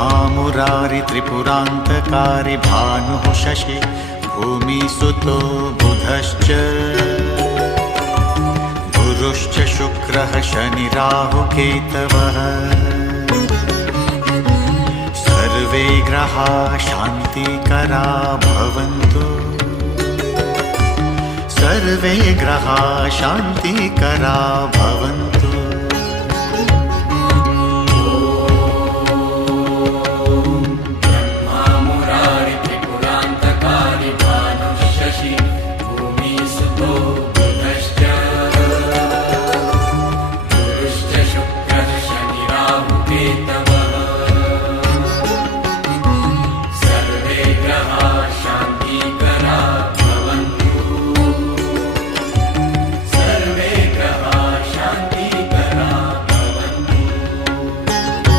महामुरारि त्रिपुरान्तकारि भानुः शशि भूमिसुतो बुधश्च गुरुश्च शुक्रः शनिराहुकेतवः सर्वे ग्रहाः शान्तिकरा भवन्तु सर्वे ग्रहाः शान्तिकरा भवन्तु।